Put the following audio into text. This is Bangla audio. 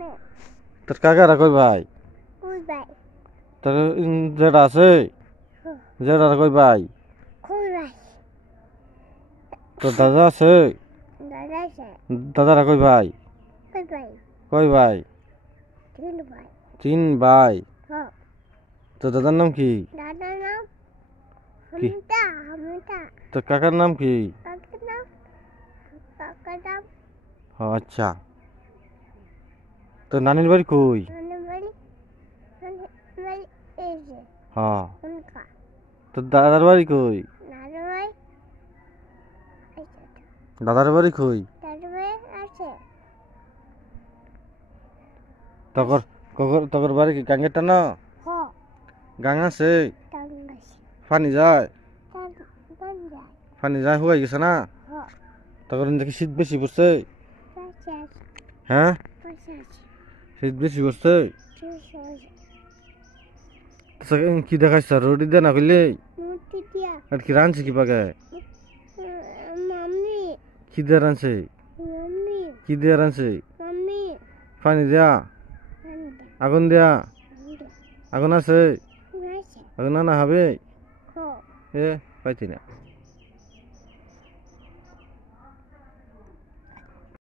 নে তোর কাকারা কই ভাই? কই ভাই তোর যেটা আছে যেটা কই ভাই? কই ভাই তোর দাদা আছে? দাদা আছে দাদারা কই ভাই? কই ভাই কই ভাই? তিন ভাই তিন ভাই। হ্যাঁ তোর দাদার নাম কি? দাদার নাম কি? হামিদা তোর কাকার নাম কি? কাকার নাম ও আচ্ছা। তোর নানির বাড়ি কই? নানি বাড়ি এই যে হ্যাঁ। উনকা তোর দাদার বাড়ি কই? নানি ভাই দাদার বাড়ি কই? দাদু ভাই আছে তকর তকর বাড়ি কি গাঙ্গেরটা না? হ গাং আছে? টাঙ্গাস পানি যায়? টাঙ্গা পানি যায় হুয়াই গেছে না? হ তখন দেখি শীত বেশি পড়ছে। পাশে হ্যাঁ আছে শীত বেশি পড়ছে। পাশে কি দেখাইছ রুটি দে না কইলে? মুটি দিয়া আর কি রাঁধছে কি পাকে? মাম্মি কি দিয়ে রাঁধছে? মাম্মি কি দিয়ে রাঁধছে? মাম্মি পানি দেয়া? আগুন দেয়া? আগুন আছে? আগুন না হবে? হ এ পাইতি না।